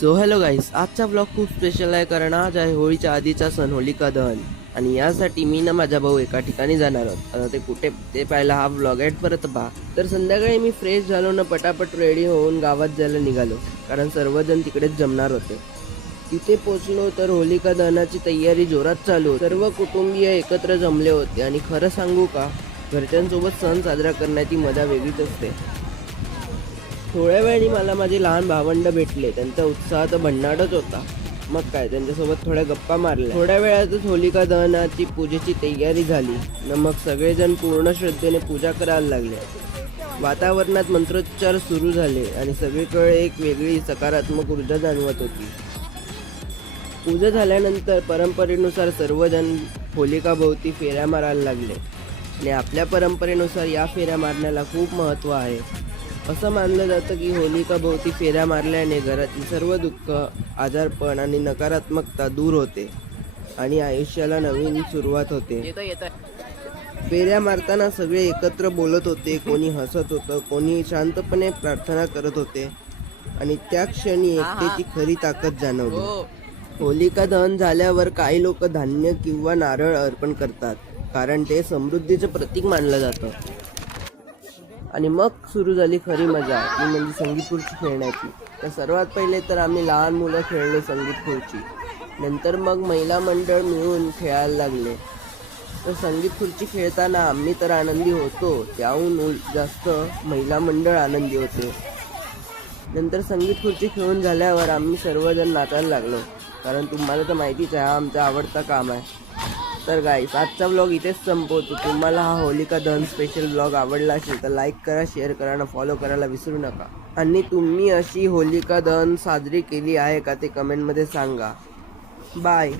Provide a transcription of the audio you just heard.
So hello गाईस, आजचा vlog खूप special आहे कारण आज आहे होळीच्या आधीचा सण होलिका दहन. आणि यासाठी मी ना माझा भाऊ एका ठिकाणी जाणार आहोत. आता ते कुठे ते पाहायला हा व्लॉग ॲड परत पहा. तर संध्याकाळी मी फ्रेश झालो ना पटापट रेडी होऊन गावात जायला निघालो कारण सर्वजण तिकडेच जमणार होते. तिथे पोचलो तर होलिका दहनाची तयारी जोरात चालू. सर्व कुटुंबीय एकत्र जमले होते आणि खरं सांगू का, घरच्यांसोबत सण साजरा करण्याची मजा वेगळीच असते. थोड्या वेळाने मला माझे लहान भावंड भेटले. त्यांचा उत्साह तर भन्नाटच होता. मग काय, त्यांच्यासोबत थोड्या गप्पा मारल्या. थोड्या वेळातच होलिका दहनाची पूजेची तयारी झाली न मग सगळेजण पूर्ण श्रद्धेने पूजा करायला लागले. वातावरणात मंत्रोच्चार सुरू झाले आणि सगळीकडे एक वेगळी सकारात्मक ऊर्जा जाणवत होती. पूजा झाल्यानंतर परंपरेनुसार सर्वजण होलिका भोवती फेऱ्या मारायला लागले आणि आपल्या परंपरेनुसार या फेऱ्या मारण्याला खूप महत्त्व आहे. असं मानलं जातं की होलिका भोवती फेऱ्या मारल्याने घरातील सर्व दुःख, आजारपण आणि नकारात्मकता दूर होते आणि आयुष्याला नवीन सुरुवात होते. फेऱ्या मारताना सगळे एकत्र बोलत होते, कोणी हसत होतं, कोणी शांतपणे प्रार्थना करत होते आणि त्या क्षणी एकतेची खरी ताकद जाणवली. होलिका दहन झाल्यावर काही लोक धान्य किंवा नारळ अर्पण करतात कारण ते समृद्धीचं प्रतीक मानलं जातं. आणि मग सुरू झाली खरी मजा, ती म्हणजे संगीत खुर्ची खेळण्याची. तर सर्वात पहिले तर आम्ही लहान मुलं खेळले संगीत खुर्ची. नंतर मग महिला मंडळ मिळून खेळायला लागले. तर संगीत खुर्ची खेळताना आम्ही तर आनंदी होतो, त्याहून जास्त महिला मंडळ आनंदी होते. नंतर संगीत खुर्ची खेळून झाल्यावर आम्ही सर्वजण नाचायला लागलो कारण तुम्हाला तर माहितीच आहे, हा आमचा आवडता काम आहे. तर गाईस, आजचा व्लॉग इथेच संपवतो. तुम्हाला हा होलिका दहन स्पेशल व्लॉग आवडला असेल तर लाईक करा, शेअर करा आणि फॉलो करायला विसरू नका. आणि तुम्ही अशी होलिका दहन साजरी केली आहे का ते कमेंटमध्ये सांगा. बाय.